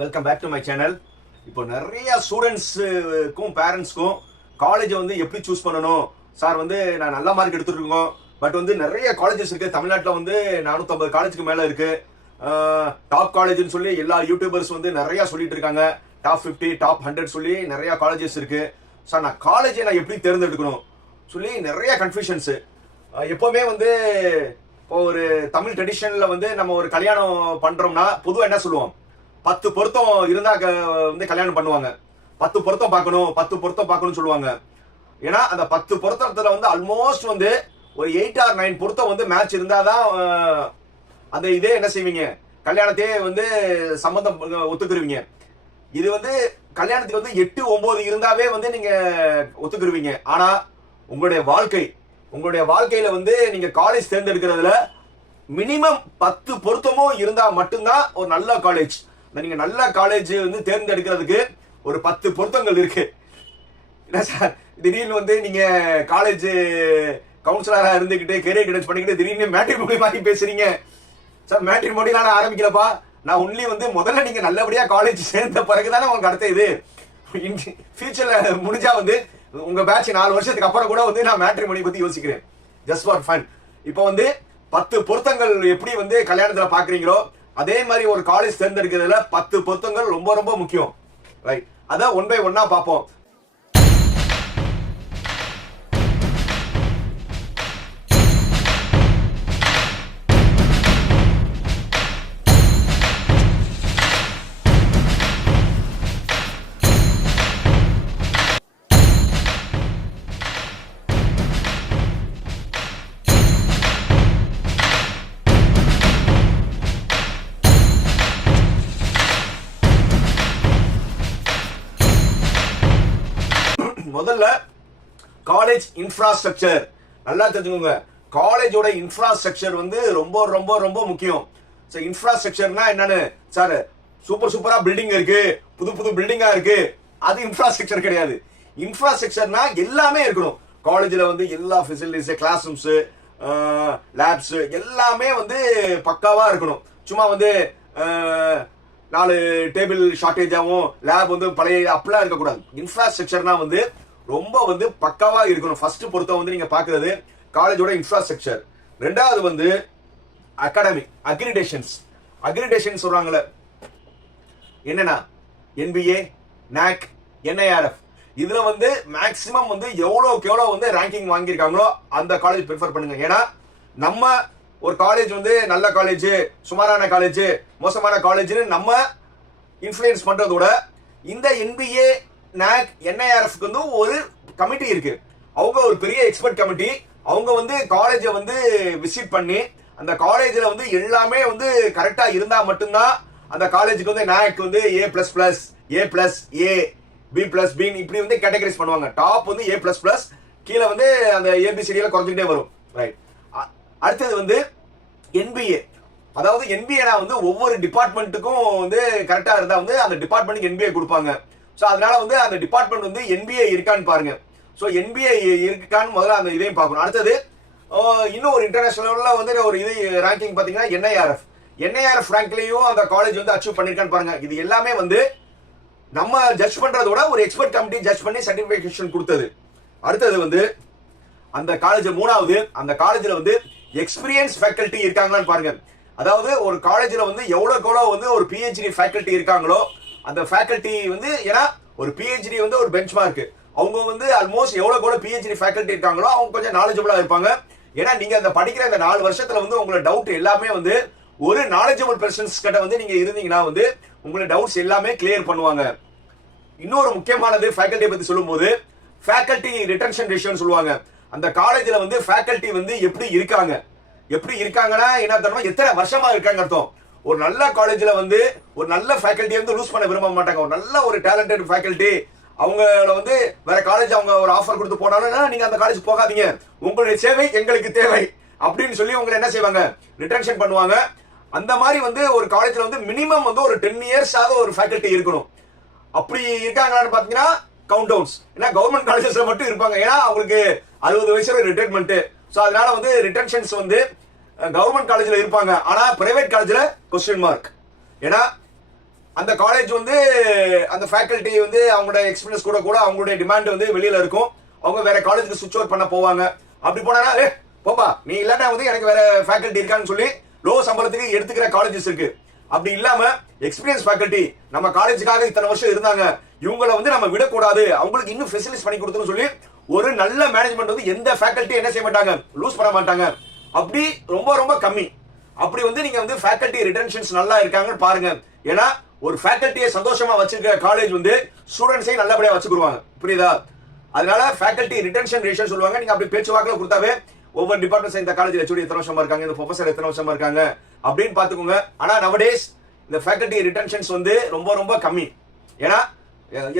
Welcome back to my channel. இப்போ நிறைய ஸ்டூடெண்ட்ஸுக்கும் பேரண்ட்ஸ்க்கும் காலேஜை வந்து எப்படி சூஸ் பண்ணணும் சார், வந்து நான் நல்ல மார்க் எடுத்துருக்கோம், பட் வந்து நிறைய காலேஜஸ் இருக்கு தமிழ்நாட்டில், வந்து 450 காலேஜுக்கு மேலே இருக்கு. டாப் காலேஜ்னு சொல்லி எல்லா யூடியூபர்ஸ் வந்து நிறைய சொல்லிட்டு இருக்காங்க. டாப் 50 டாப் 100 சொல்லி நிறைய காலேஜஸ் இருக்கு. சார் நான் காலேஜை நான் எப்படி தேர்ந்தெடுக்கணும் சொல்லி நிறைய கன்ஃபியூஷன்ஸு. எப்போவுமே வந்து இப்போ ஒரு தமிழ் ட்ரெடிஷனில் வந்து நம்ம ஒரு கல்யாணம் பண்ணுறோம்னா பொதுவாக என்ன சொல்லுவோம், 10 பொருத்தம் இருந்தா வந்து கல்யாணம் பண்ணுவாங்க. 10 பொருத்தம் பார்க்கணும்னு சொல்லுவாங்க. ஏன்னா அந்த 10 பொருத்தத்துல வந்து ஆல்மோஸ்ட் வந்து ஒரு 8 or 9 பொருத்தம் வந்து மேட்ச் இருந்தாதான் அந்த இதே என்ன செய்வீங்க, கல்யாணத்தையே வந்து சம்பந்தம் ஒத்துக்குருவீங்க. இது வந்து கல்யாணத்துக்கு வந்து 8, 9 இருந்தாவே வந்து நீங்க ஒத்துக்குருவீங்க. ஆனா உங்களுடைய வாழ்க்கையில வந்து நீங்க காலேஜ் தேர்ந்தெடுக்கிறதுல மினிமம் 10 பொருத்தமும் இருந்தா மட்டும்தான் ஒரு நல்ல காலேஜ். நீங்க நல்ல காலேஜ் வந்து தேர்ந்தெடுக்கிறதுக்கு ஒரு 10 பொருத்தங்கள் இருக்கு. என்ன சார், திடீர்னு வந்து நீங்க காலேஜ் கவுன்சிலரா இருந்துகிட்டு கெரியர் கைடன்ஸ் பண்ணிக்கிட்டு திடீர்னு மேட்ரிமோனி மாதிரி பேசுறீங்க. சார் மேட்ரிமோனி நான் ஆரம்பிக்கலப்பா, நான் ஒன்லி வந்து முதல்ல நீங்க நல்லபடியா காலேஜ் சேர்ந்த பிறகுதானே உங்களுக்கு அடுத்த இது. ஃபியூச்சர்ல முடிஞ்சா வந்து உங்க பேட்ச் 4 வருஷத்துக்கு அப்புறம் கூட வந்து நான் மேட்ரிமோனி பத்தி யோசிக்கிறேன், ஜஸ்ட் ஃபார் ஃபன். இப்போ வந்து 10 பொருத்தங்கள் எப்படி வந்து கல்யாணத்துல பாக்குறீங்களோ அதே மாதிரி ஒரு காலேஜ் தேர்ந்தெடுக்கிறதுல 10 பொருத்தங்கள் ரொம்ப ரொம்ப முக்கியம். ரைட், அத ஒன் பை ஒன்னா பார்ப்போம். முதல்ல காலேஜ் இன்ஃப்ராஸ்ட்ரக்சர் நல்லா தெரிஞ்சுக்கோங்க. காலேஜோட இன்ஃப்ராஸ்ட்ரக்சர் வந்து ரொம்ப ரொம்ப ரொம்ப முக்கியம். சார் இன்ஃப்ராஸ்ட்ரக்சர்னா என்னன்னு, சார் சூப்பரா பில்டிங் இருக்கு, புது பில்டிங்கா இருக்கு, அது இன்ஃப்ராஸ்ட்ரக்சர் கிடையாது. இன்ஃப்ராஸ்ட்ரக்சர்னா எல்லாமே இருக்கணும். காலேஜ்ல வந்து எல்லா ஃபெசிலிட்டிஸ், கிளாஸ் ரூம்ஸ், லேப்ஸ் எல்லாமே வந்து பக்காவா இருக்கணும். சும்மா வந்து 4 டேபிள் ஷார்டேஜ் ஆகும், லேப் வந்து பழைய அப்படிலாம் இருக்கக்கூடாது. இன்ஃப்ராஸ்ட்ரக்சர்னா வந்து ரொம்ப வந்து பக்காவா இருக்கணும். ஃபர்ஸ்ட் பொறுத்த வந்து நீங்க பாக்குறது காலேஜோட இன்ஃப்ராஸ்ட்ரக்சர். ரெண்டாவது வந்து அகாடமிக் அக்ரிடேஷன் சொல்றாங்கல்ல, என்னன்னா NBA, NAC, NIRF, இதுல வந்து மேக்சிமம் வந்து எவ்வளவுக்கு எவ்வளவு வந்து ரேங்கிங் வாங்கியிருக்காங்களோ அந்த காலேஜ் ப்ரிஃபர் பண்ணுங்க. ஏன்னா நம்ம ஒரு காலேஜ் வந்து நல்ல காலேஜ், சுமாரான காலேஜ், மோசமான காலேஜ்னு நம்ம இன்ஃப்ளூயன்ஸ் பண்றதோட இந்த NBA, NAC, NIRFக்கு வந்து ஒரு கமிட்டி இருக்கு. அவங்க ஒரு பெரிய எக்ஸ்பர்ட் கமிட்டி. அவங்க வந்து காலேஜை வந்து விசிட் பண்ணி அந்த காலேஜ்ல வந்து எல்லாமே வந்து கரெக்டா இருந்தா மட்டும்தான் அந்த காலேஜுக்கு வந்து NAC வந்து A++, A+, A, B+, இப்படி வந்து கேட்டகரைஸ் பண்ணுவாங்க. டாப் வந்து A++, கீழே வந்து அந்த ABCD குறைஞ்சிட்டே வரும். ரைட், அடுத்தது வந்து NBA. அதாவது NBA வந்து ஒவ்வொரு டிபார்ட்மெண்ட்டுக்கும் வந்து கரெக்டா இருந்தா வந்து அந்த டிபார்ட்மெண்ட்டுக்கு NBA கொடுப்பாங்க. ஸோ அதனால வந்து அந்த டிபார்ட்மெண்ட் வந்து NBA இருக்கான்னு பாருங்க. ஸோ NBA இருக்கான்னு முதல்ல அந்த இதையும் பார்க்கணும். அடுத்தது இன்னும் ஒரு இன்டர்நேஷனல்ல வந்து ஒரு இது ரேங்கிங் பார்த்தீங்கன்னா NIRF ரேங்க்லயும் அந்த காலேஜ் வந்து அச்சீவ் பண்ணிருக்கான்னு பாருங்க. இது எல்லாமே வந்து நம்ம ஜட்ஜ் பண்றதோட ஒரு எக்ஸ்பர்ட் கமிட்டி ஜட்ஜ் பண்ணி சர்டிபிகேஷன் கொடுத்தது. அடுத்தது வந்து அந்த காலேஜ், மூணாவது அந்த காலேஜ்ல வந்து எக்ஸ்பீரியன்ஸ் ஃபேக்கல்டி இருக்காங்களான்னு பாருங்க. அதாவது ஒரு காலேஜ்ல வந்து எவ்வளவுக்கு எவ்வளவு வந்து ஒரு PhD ஃபேக்கல்டி இருக்காங்களோ அந்த ஃபேக்கல்டி வந்து, ஏன்னா ஒரு PhD வந்து ஒரு பெஞ்ச் மார்க். அவங்க வந்து ஆல்மோஸ்ட் எவ்வளவுக்கு எவ்வளவு PhD ஃபேக்கல்டி இருக்காங்களோ அவங்க கொஞ்சம் நாலேஜபிளா இருப்பாங்க. ஏன்னா நீங்க அந்த படிக்கிற அந்த 4 வருஷத்துல வந்து உங்களோட டவுட் எல்லாமே வந்து ஒரு நாலேஜபிள் பர்சன்ஸ் கிட்ட வந்து நீங்க இருந்தீங்கன்னா வந்து உங்களோட டவுட்ஸ் எல்லாமே கிளியர் பண்ணுவாங்க. இன்னொரு முக்கியமானது ஃபேக்கல்டி பத்தி சொல்லும்போது ஃபேக்கல்டி ரிட்டன்ஷன் ரேஷியோன்னு சொல்லுவாங்க. அந்த காலேஜ்ல வந்து ஃபேக்கல்டி வந்து எப்படி இருக்காங்கன்னா என்ன அர்த்தம், எத்தனை வருஷமா இருக்காங்க அர்த்தம். ஒரு நல்ல காலேஜ்ல வந்து ஒரு நல்ல ஃபேக்கல்ட்டி வந்து லூஸ் பண்ண விரும்ப மாட்டாங்க. ஒரு நல்ல ஒரு டேலண்டட் ஃபேக்கல்ட்டி, அவங்கள வந்து வேற காலேஜ் அவங்க ஒரு ஆஃபர் கொடுத்து போனாலும் நீங்க அந்த காலேஜ் போகாதீங்க, உங்களுடைய சேவை எங்களுக்கு தேவை அப்படின்னு சொல்லி உங்களை என்ன செய்வாங்க, ரிட்டன்ஷன் பண்ணுவாங்க. அந்த மாதிரி வந்து ஒரு காலேஜ்ல வந்து மினிமம் வந்து ஒரு 10 years ஆக ஒரு ஃபேக்கல்ட்டி இருக்கணும். அப்படி இருக்காங்களான்னு பாத்தீங்கன்னா கவுண்ட் டவுன்ஸ். ஏன்னா கவர்மெண்ட் காலேஜஸ்ல மட்டும் இருப்பாங்க. ஏன்னா அவங்களுக்கு 60 வயசுல ரிட்டைர்மெண்ட். ஸோ அதனால வந்து ரிட்டன்ஷன்ஸ் வந்து கவர்மெண்ட் காலேஜ்ல இருப்பாங்க. ஆனா பிரைவேட் காலேஜ்ல கொஸ்டின் மார்க். ஏன்னா அந்த காலேஜ் வந்து அந்த ஃபேக்கல்ட்டி வந்து அவங்களோட எக்ஸ்பீரியன்ஸ் கூட கூட அவங்களுடைய டிமாண்ட் வந்து வெளியில இருக்கும். அவங்க வேற காலேஜுக்கு சுவிட்ச் ஓவர் பண்ண போவாங்க. அப்படி போனா போப்பா நீ இல்லாட்டா வந்து எனக்கு வேற ஃபேக்கல்ட்டி இருக்கான்னு சொல்லி லோ சம்பளத்துக்கு எடுத்துக்கிற காலேஜஸ் இருக்கு. அப்படி இல்லாம எக்ஸ்பீரியன்ஸ் ஃபேக்கல்ட்டி நம்ம காலேஜுக்காக இத்தனை வருஷம் இருந்தாங்க, இவங்களை வந்து நம்ம விடக்கூடாது, அவங்களுக்கு இன்னும் ஃபெசிலிட்டிஸ் பண்ணி கொடுத்தோம்னு சொல்லி ஒரு நல்ல மேனேஜ்மெண்ட் வந்து எந்த ஃபேக்கல்ட்டி என்ன செய்ய மாட்டாங்க, லூஸ் பண்ண மாட்டாங்க. அப்படி ரொம்ப ரொம்ப கம்மி. அப்படி வந்து நீங்க வந்து ஃபேக்கல்ட்டி ரிட்டென்ஷன்ஸ் நல்லா இருக்காங்கன்னு பாருங்க. ஏன்னா ஒரு ஃபேக்கல்ட்டியை சந்தோஷமா வச்சிருக்க காலேஜ் வந்து ஸ்டூடெண்ட்ஸையும் நல்லபடியா வச்சுக்குருவாங்க. புரியுதா? அதனால ஃபேக்கல்ட்டி ரிட்டென்ஷன் ரேஷியோ சொல்லுவாங்க. நீங்க அப்படி பேச்சுவாக்கில் கொடுத்தாவே ஒவ்வொரு டிபார்ட்மெண்ட்ஸ் இந்த காலேஜ் ஹெச்ஓடி எத்தனை வருஷமா இருக்காங்க, இந்த ப்ரொஃபசர் எத்தனை வருஷமா இருக்காங்க அப்படின்னு பாத்துக்கோங்க. ஆனா நவடேஸ் இந்த ஃபேக்கல்ட்டி ரிட்டென்ஷன்ஸ் வந்து ரொம்ப ரொம்ப கம்மி. ஏன்னா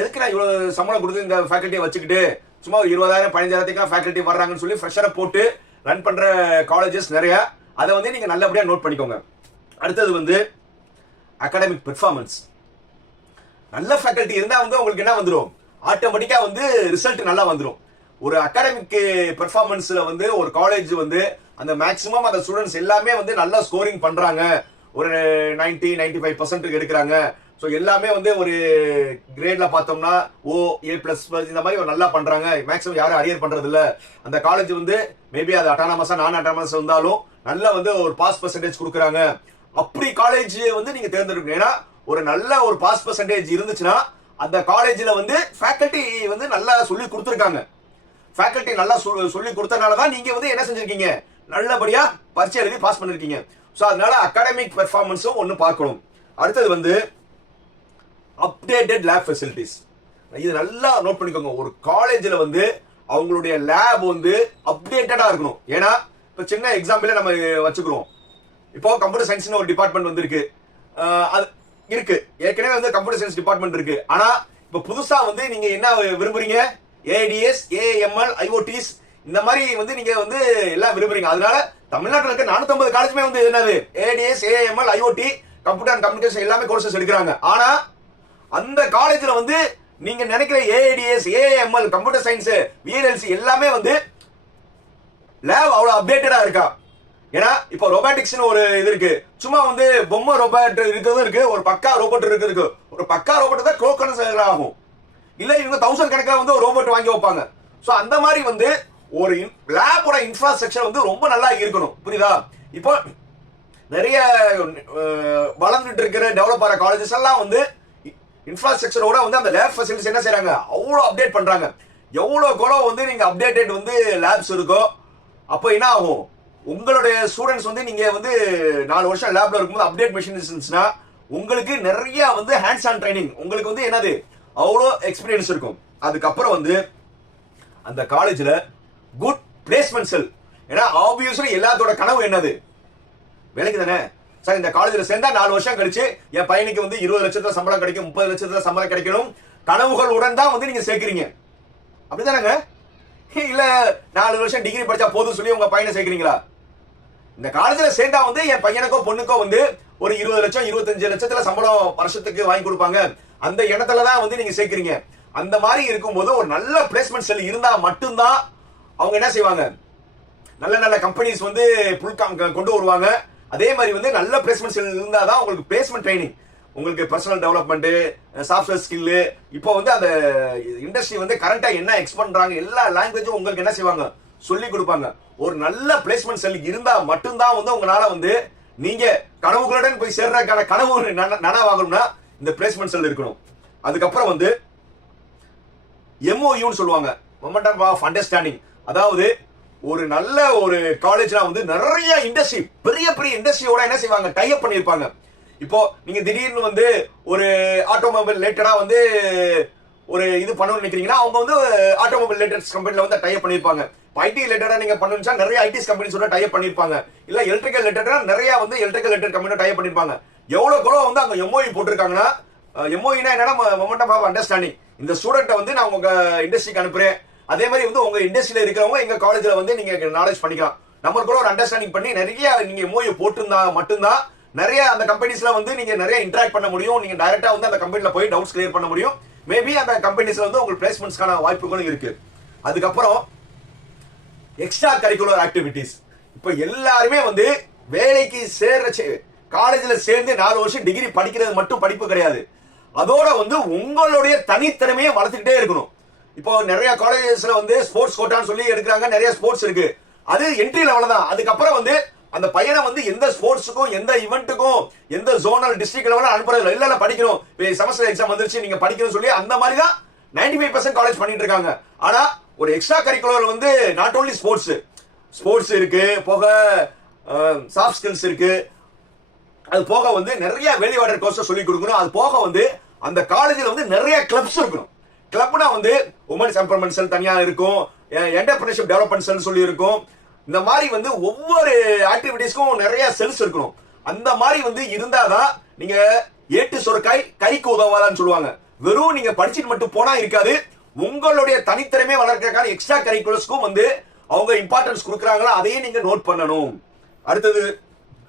எதுக்கு நான் இவ்வளவு சம்பளம் கொடுத்து இந்த ஃபேக்கல்ட்டியை வச்சுக்கிட்டு சும்மா ஒரு 20,000 15,000 ஃபேக்கல்ட்டி வர்றாங்கன்னு சொல்லி ஃப்ரெஷரை போட்டு ரன் பண்ற காலேஜஸ் நிறைய. அதை வந்து நீங்க நல்லபடியா நோட் பண்ணிக்கோங்க. அடுத்தது வந்து அகாடமிக் பெர்ஃபார்மன்ஸ். நல்ல ஃபேக்கல்ட்டி இருந்தா வந்து உங்களுக்கு என்ன வந்துடும், ஆட்டோமேட்டிக்கா வந்து ரிசல்ட் நல்லா வந்துடும். ஒரு அகாடமிக் பெர்ஃபார்மன்ஸ்ல வந்து ஒரு காலேஜ் வந்து அந்த மேக்ஸிமம் அந்த ஸ்டூடெண்ட்ஸ் எல்லாமே வந்து நல்லா ஸ்கோரிங் பண்றாங்க, ஒரு 90-95% எடுக்கிறாங்க. ஸோ எல்லாமே வந்து ஒரு கிரேட்ல பார்த்தோம்னா A++ இந்த மாதிரி நல்லா பண்றாங்க. மேக்ஸிமம் யாரும் அரியர் பண்றது இல்ல. அந்த காலேஜ் வந்து மேபி அது அட்டானமஸா நான் அட்டானமஸ் இருந்தாலும் நல்லா வந்து ஒரு பாஸ் பெர்சன்டேஜ் கொடுக்குறாங்க. அப்படி காலேஜ் வந்து நீங்க தேர்ந்தெடுக்கணும். ஏன்னா ஒரு நல்ல ஒரு பாஸ் பெர்சன்டேஜ் இருந்துச்சுன்னா அந்த காலேஜ்ல வந்து ஃபேக்கல்ட்டி வந்து நல்லா சொல்லி கொடுத்துருக்காங்க. ஃபேக்கல்ட்டி நல்லா சொல்லி கொடுத்தனால தான் நீங்க வந்து என்ன செஞ்சிருக்கீங்க, நல்லபடியா பரீட்சை எழுதி பாஸ் பண்ணிருக்கீங்க. ஸோ அதனால அகாடமிக் பெர்ஃபார்மன்ஸும் ஒன்று பார்க்கணும். அடுத்தது வந்து அப்டேட்டட் லேப் ஃபெசிலிட்டிஸ். இது நல்லா நோட் பண்ணிக்கோங்க. ஒரு காலேஜில் வந்து அவங்களுடைய லேப் வந்து அப்டேட்டடா இருக்கணும். ஏன்னா இப்போ சின்ன எக்ஸாம்பிள் நம்ம வச்சுக்கிறோம். இப்போ கம்ப்யூட்டர் சயின்ஸ்னு ஒரு டிபார்ட்மெண்ட் வந்து இருக்கு, அது இருக்கு, ஏற்கனவே வந்து கம்ப்யூட்டர் சயின்ஸ் டிபார்ட்மெண்ட் இருக்கு. ஆனா இப்போ புதுசா வந்து நீங்க என்ன விரும்புறீங்க, ஏடிஎஸ், ஏஎம்எல், ஐஓடிஸ் இந்த மாதிரி வந்து நீங்க வந்து எல்லாம் விரும்புறீங்க. அதனால தமிழ்நாட்டில் இருக்க 450 காலேஜுமே வந்து என்னது ADS, AML, IoT, computer and communication எல்லாமே கோர்சஸ் எடுக்கிறாங்க. ஆனா அந்த காலேஜ்ல வந்து நீங்க நினைக்கிற ஏடிஎஸ், ஏஎம்எல், கம்ப்யூட்டர் சயின்ஸ், விஎல்எல்சி எல்லாமே வந்து லேப் அவ்வளவு அப்டேட்டடா இருக்கா? ஏன்னா இப்போ ரோபோட்டிக்ஸ்னு ஒரு இது இருக்கு, சும்மா வந்து பொம்மை ரோபோட் இருக்கிறதும் இருக்கு, ஒரு பக்கா ரோபோட் இருக்கு. ஒரு பக்கா ரோபோட் தான் க்ரோக்கன் ஆகும். இல்ல இவங்க 1000 கணக்கில் வந்து ஒரு ரோபோட் வாங்கி வைப்பாங்க. சோ அந்த மாதிரி வந்து ஒரு லேபோட இன்ஃப்ராஸ்ட்ரக்சர் வந்து ரொம்ப நல்லா இருக்கணும். புரியுதா? இப்போ நிறைய வளர்ந்துட்டு இருக்கிற டெவலப் ஆகிற காலேஜஸ் எல்லாம் வந்து இன்ஃப்ராஸ்ட்ரக்சரோட வந்து அந்த லேப் ஃபெசிலிட்டிஸ் என்ன செய்யறாங்க, அவ்வளோ அப்டேட் பண்றாங்க. எவ்வளவு கூட வந்து நீங்க அப்டேட்டட் வந்து லேப்ஸ் இருக்கோ அப்போ என்ன ஆகும், உங்களுடைய ஸ்டூடெண்ட்ஸ் வந்து நீங்க வந்து 4 வருஷம் லேப்ல இருக்கும்போது அப்டேட் மெஷின்ஸ்னா உங்களுக்கு நிறைய வந்து ஹேண்ட்ஸ் ஆன் ட்ரைனிங், உங்களுக்கு வந்து என்னது அவ்வளோ எக்ஸ்பீரியன்ஸ் இருக்கும். அதுக்கப்புறம் வந்து அந்த காலேஜ்ல குட் பிளேஸ்மெண்ட் செல். ஏன்னா ஆப்வியஸ்லி எல்லாத்தோட கனவு என்னது, வேலைக்கு தானே. சார் இந்த காலேஜ்ல சேர்ந்தா 4 வருஷம் கழிச்சு என் பையனுக்கு வந்து 20 லட்சத்துல சம்பளம் கிடைக்கும், 30 லட்சத்துல சம்பளம் கிடைக்கணும் கனவுகளுடன் தான் வந்து நீங்க சேர்க்கிறீங்க. அப்படிதானங்க? இல்ல 4 வருஷம் டிகிரி படிச்சா போதும் சொல்லி உங்க பையனை சேர்க்கிறீங்களா? இந்த காலேஜ்ல சேர்ந்தா வந்து என் பையனுக்கோ பொண்ணுக்கோ வந்து ஒரு 20 லட்சம் 25 லட்சத்துல சம்பளம் வருஷத்துக்கு வாங்கி கொடுப்பாங்க, அந்த இடத்துல தான் வந்து நீங்க சேர்க்கிறீங்க. அந்த மாதிரி இருக்கும்போது ஒரு நல்ல பிளேஸ்மெண்ட் செல் இருந்தா மட்டும்தான் அவங்க என்ன செய்வாங்க, நல்ல நல்ல கம்பெனிஸ் வந்து கொண்டு வருவாங்க. அதே மாதிரி வந்து நல்ல பிளேஸ்மெண்ட் செல் இருந்தாதான் உங்களுக்கு பிளேஸ்மெண்ட் ட்ரைனிங், உங்களுக்கு பர்சனல் டெவலப்மெண்ட், சாஃப்ட்வேர் ஸ்கில், இப்போ வந்து அந்த இண்டஸ்ட்ரி வந்து கரண்டா என்ன எக்ஸ்பெக்ட் பண்றாங்க எல்லா லாங்குவேஜும் உங்களுக்கு என்ன செய்வாங்க சொல்லி கொடுப்பாங்க. ஒரு நல்ல பிளேஸ்மெண்ட் செல் இருந்தா மட்டும்தான் வந்து உங்களால வந்து நீங்க கனவுகளுடன் போய் சேர்றதுக்கான கனவு நனவாகணும்னா இந்த பிளேஸ்மெண்ட் செல் இருக்கணும். அதுக்கப்புறம் வந்து MOUன்னு சொல்லுவாங்க, மொமெண்டம் ஆஃப் அண்டர்ஸ்டாண்டிங். அதாவது ஒரு நல்ல ஒரு காலேஜ்ல வந்து நிறைய இண்டஸ்ட்ரி, பெரிய பெரிய இண்டஸ்ட்ரியோட என்ன செய்வாங்க, டை அப் பண்ணிருப்பாங்க. இப்போ நீங்க திடீர்னு வந்து ஒரு ஆட்டோமொபைல் ரிலேட்டடா வந்து ஒரு இது பண்ணணும்னு நினைக்கிறீங்கன்னா அவங்க வந்து ஆட்டோமொபைல் ரிலேட்டட் கம்பெனில வந்து டை அப் பண்ணிருப்பாங்க. ஐடி ரிலேட்டடா நீங்க பண்ணணும்னா நிறைய ஐடிஸ் கம்பெனிஸோட டை அப் பண்ணிருப்பாங்க. இல்ல எலக்ட்ரிக்கல் ரிலேட்டடா நிறைய வந்து எலக்ட்ரிக்கல் ரிலேட்டட் கம்பெனியோட டை அப் பண்ணிருப்பாங்க. எவ்வளவு கூட வந்து அங்க MOU போட்டிருக்காங்கன்னா, MOUனா என்னன்னா மொமெண்டம் ஆஃப் அண்டர்ஸ்டாண்டிங். இந்த ஸ்டூடெண்ட்டை வந்து நான் உங்க இண்டஸ்ட்ரிக்கு அனுப்புறேன், அதே மாதிரி வந்து உங்க இண்டஸ்ட்ரியில இருக்கிறவங்க எங்க காலேஜ்ல வந்து நீங்க நாலேஜ் பண்ணிக்கலாம், நம்ம கூட ஒரு அண்டர்ஸ்டாண்டிங் பண்ணி நிறைய நீங்க MOU போட்டிருந்தா மட்டும்தான் நிறைய அந்த கம்பெனிஸ்ல வந்து நீங்க நிறைய இன்டராக்ட் பண்ண முடியும். நீங்க டைரக்டா வந்து அந்த கம்பெனில போய் டவுட்ஸ் கிளியர் பண்ண முடியும். மேபி அந்த கம்பெனிஸ்ல வந்து உங்களுக்கு பிளேஸ்மெண்ட்ஸ்க்கான வாய்ப்புகளும் இருக்கு. அதுக்கப்புறம் எக்ஸ்ட்ரா கரிக்குலர் ஆக்டிவிட்டிஸ். இப்போ எல்லாருமே வந்து வேலைக்கு சேர்ற காலேஜ்ல சேர்ந்து 4 வருஷம் டிகிரி படிக்கிறது மட்டும் படிப்பு கிடையாது. அதோட வந்து உங்களுடைய தனித்திறமையை வளர்த்துக்கிட்டே இருக்கணும். இப்போ நிறைய காலேஜஸ்ல வந்து ஸ்போர்ட்ஸ் கோட்டான்னு சொல்லி எடுக்கிறாங்க, நிறைய ஸ்போர்ட்ஸ் இருக்கு. அது என்ட்ரி லெவல் தான். அதுக்கப்புறம் வந்து அந்த பையனை வந்து எந்த ஸ்போர்ட்ஸுக்கும் எந்த ஈவெண்ட்டுக்கும் எந்த ஜோனல் டிஸ்ட்ரிக்ட் லெவலில் அனுப்புறது இல்ல படிக்கணும், செமஸ்டர் எக்ஸாம் வந்துருச்சு நீங்க படிக்கணும் சொல்லி அந்த மாதிரி தான் 95% காலேஜ் பண்ணிட்டு இருக்காங்க. ஆனா ஒரு எக்ஸ்ட்ரா கரிக்குலர் வந்து நாட் ஓன்லி ஸ்போர்ட்ஸ் இருக்கு, போக சாஃப்ட் ஸ்கில்ஸ் இருக்கு, அது போக வந்து நிறைய வேல்யூ ஆடட் கோர்ஸ் சொல்லி கொடுக்கணும். அது போக வந்து அந்த காலேஜில் வந்து நிறைய கிளப்ஸ் இருக்கணும். கிளப்னா வந்து உமன்ஸ் எம்பவர்மெண்ட் செல் தனியா இருக்கும், என்டர்பிரினர்ஷிப் டெவலப்மெண்ட் செல் சொல்லி இருக்கும். இந்த மாதிரி வந்து ஒவ்வொரு ஆக்டிவிட்டிஸ்க்கும் நிறைய செல்ஸ் இருக்கணும். அந்த மாதிரி வந்து இருந்தாதான் நீங்க ஏட்டு சொரக்காய் கைக்கு உதவாதான்னு சொல்லுவாங்க. வெறும் நீங்க படிச்சுட்டு மட்டும் போனா இருக்காது. உங்களுடைய தனித்திறமை வளர்க்கறதுக்கான எக்ஸ்ட்ரா கரிக்குலர்ஸ்க்கும் வந்து அவங்க இம்பார்ட்டன்ஸ் கொடுக்குறாங்களா, அதையும் நீங்க நோட் பண்ணணும். அடுத்தது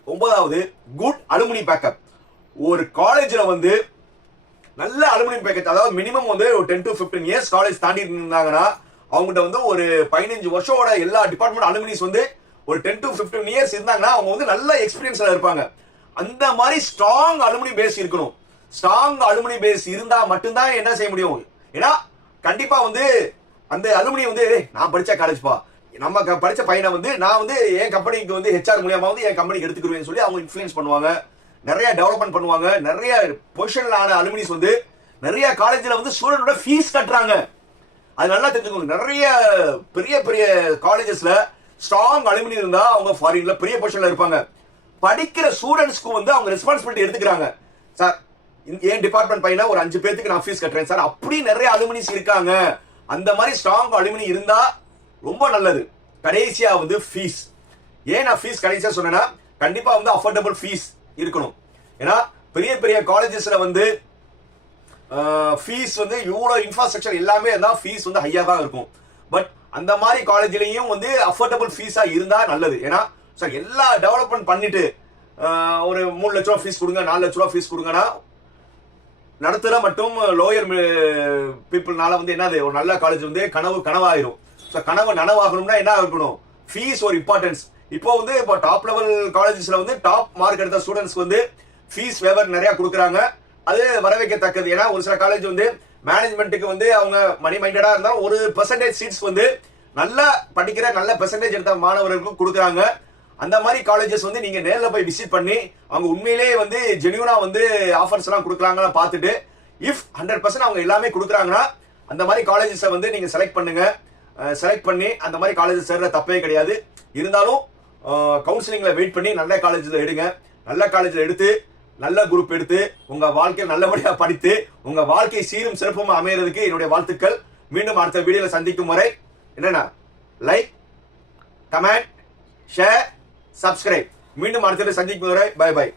9வது குட் அலுமினி பேக்கப். ஒரு காலேஜ்ல வந்து நல்ல அலுமினி பேக்கப், அதாவது மினிமம் வந்து ஒரு 10 to 15 இயர்ஸ் காலேஜ் தாண்டி இருந்தாங்கன்னா அவங்ககிட்ட வந்து ஒரு 15 வருஷோட எல்லா டிபார்ட்மெண்ட் அலுமினிஸ் வந்து ஒரு 10 to 15 இயர்ஸ் இருந்தாங்கன்னா அவங்க வந்து நல்ல எக்ஸ்பீரியன்ஸ்ல இருப்பாங்க. அந்த மாதிரி ஸ்ட்ராங் அலுமினி பேஸ் இருக்கணும். ஸ்ட்ராங் அலுமினி பேஸ் இருந்தா மட்டும்தான் என்ன செய்ய முடியும். ஏன்னா கண்டிப்பா வந்து அந்த அலுமினி வந்து நான் படிச்ச காலேஜ்பா, நம்ம படிச்ச பையனை வந்து நான் வந்து என் கம்பெனிக்கு வந்து ஹெச்ஆர் மூலியமா வந்து என் கம்பெனிக்கு எடுத்துக்கிடுவேன்னு சொல்லி அவங்க இன்ஃபுளுன்ஸ் பண்ணுவாங்க, நிறைய டெவலப்மெண்ட் பண்ணுவாங்க. நிறைய பொசிஷன்ல ஆன அலுமினிஸ் வந்து நிறைய காலேஜ்ல வந்து ஸ்டூடெண்டோட ஃபீஸ் கட்டுறாங்க. அது நல்லா தெரிஞ்சுக்கோங்க. நிறைய பெரிய பெரிய காலேஜஸ்ல ஸ்ட்ராங் அலுமினி இருந்தா அவங்க ஃபாரின்ல பெரிய பொசிஷன்ல இருப்பாங்க. படிக்கிற ஸ்டூடெண்ட்ஸ்க்கு வந்து அவங்க ரெஸ்பான்சிபிலிட்டி எடுத்துக்கிறாங்க. சார் என் டிபார்ட்மெண்ட் பையனா ஒரு 5 பேருக்கு நான் ஃபீஸ் கட்டுறேன் சார், அப்படி நிறைய அலுமினிஸ் இருக்காங்க. அந்த மாதிரி ஸ்ட்ராங் அலுமினி இருந்தா ரொம்ப நல்லது. கடைசியா வந்து ஃபீஸ். ஏன் நான் ஃபீஸ் கடைசியா சொன்னேன்னா கண்டிப்பா வந்து அஃபோர்டபிள் ஃபீஸ் இருக்கணும். ஏன்னா பெரிய பெரிய காலேஜஸ்ல வந்து ஃபீஸ் வந்து இவ்வளவு இன்ஃப்ராஸ்ட்ரக்சர் எல்லாமே இருந்தால் ஃபீஸ் வந்து ஹையா தான் இருக்கும். பட் அந்த மாதிரி காலேஜ்லயும் வந்து அஃபோர்டபிள் ஃபீஸா இருந்தா நல்லது. ஏன்னா சார் எல்லா டெவலப்மெண்ட் பண்ணிட்டு ஒரு 3 லட்ச ரூபா ஃபீஸ் கொடுங்க, 4 லட்ச ரூபா ஃபீஸ் கொடுங்கன்னா நடத்துற மட்டும் லோயர் பீப்புள்னால வந்து என்னது ஒரு நல்ல காலேஜ் வந்து கனவாயிரும். ஸோ கனவு நனவாகணும்னா என்ன இருக்கணும், ஃபீஸ் ஒரு இம்பார்ட்டன்ஸ். இப்போ வந்து இப்போ டாப் லெவல் காலேஜஸ்ல வந்து டாப் மார்க் எடுத்த ஸ்டூடெண்ட்ஸ்க்கு வந்து ஃபீஸ் வேவர் நிறைய கொடுக்குறாங்க. அது வரவேற்கத்தக்கது. ஏன்னா ஒரு சில காலேஜ் வந்து மேனேஜ்மெண்ட்டுக்கு வந்து அவங்க மணி மைண்டடா இருந்தா ஒரு பெர்சன்டேஜ் சீட்ஸ் வந்து நல்லா படிக்கிற நல்ல பெர்சன்டேஜ் எடுத்த மாணவர்களுக்கு கொடுக்குறாங்க. அந்த மாதிரி காலேஜஸ் வந்து நீங்க நேரில் போய் விசிட் பண்ணி அவங்க உண்மையிலேயே வந்து ஜெனியூனா வந்து ஆஃபர்ஸ் எல்லாம் கொடுக்குறாங்கன்னு பார்த்துட்டு இஃப் 100% அவங்க எல்லாமே கொடுக்குறாங்கன்னா அந்த மாதிரி காலேஜஸை வந்து நீங்க செலக்ட் பண்ணுங்க. செலக்ட் பண்ணி அந்த மாதிரி காலேஜஸ் சேர்ற தப்பே கிடையாது. இருந்தாலும் கவுன்சிலிங்ல வெயிட் பண்ணி நல்ல காலேஜ்ல எடுங்க. நல்ல காலேஜ்ல எடுத்து நல்ல குரூப் எடுத்து உங்க வாழ்க்கையை நல்லபடியா படித்து உங்க வாழ்க்கை சீரும் சிறப்பும் அமையறதுக்கு என்னுடைய வாழ்த்துக்கள். மீண்டும் அடுத்த வீடியோல சந்திக்கும் வரை என்னன்னா லைக், கமெண்ட், ஷேர், சப்ஸ்கிரைப். மீண்டும் அடுத்த சந்திக்கும் வரை பை பை.